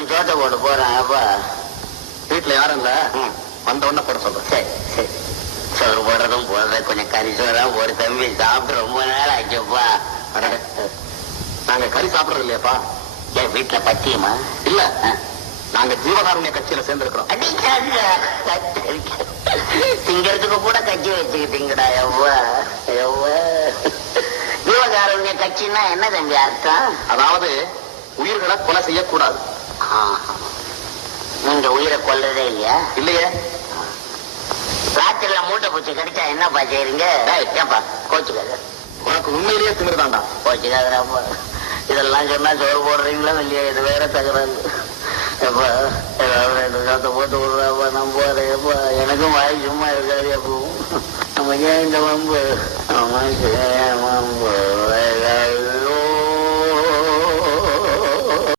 கொஞ்சம் தோட்ட போட்டு போறேன். அப்பா வீட்டுல யாரும் இல்ல, வந்த உடனே போட சொல்றேன். சரி சரி. சோறு போடுறதும் போடுறது கொஞ்சம் கறி சோறா ஒரு தம்பி சாப்பிட்டு ரொம்ப நாள் ஆச்சுப்பா. நாங்க கறி சாப்பிடுறது இல்லையாப்பா? என் வீட்டுல பத்தியமா இல்ல, நாங்க ஜீவகாருண்ய கட்சியில சேர்ந்திருக்கிறோம். திங்கிறதுக்கு கூட கட்சி வச்சுக்கிட்டீங்கடா. எவ்வா எவ்வா ஜீவகாருண்ய கட்சின்னா என்ன தம்பி அர்த்தம்? அதாவது உயிர்களை கொலை செய்யக்கூடாது. நீங்க உயிரை கொல்றதே இல்லையா? இல்லையே. ராத்திரில மூட்டை பூச்சி கிடைச்சா என்னப்பா செய்றீங்க? ஏப்பா கோச்சுக்காத. உனக்கு உண்மையிலேயே திமிர்தாண்டா. கோச்சுக்காதராப்பா. இதெல்லாம் சொன்னா சோறு போடுறீங்களா இல்லையா? இது வேற தகராறு. எப்பா ஏதாவது 2 காசை போட்டு விடுறாப்பா. நம்ம போறேப்பா. எனக்கும் வாய் சும்மா இருக்காது. எப்போ நம்ம ஏன் இந்த வம்பு?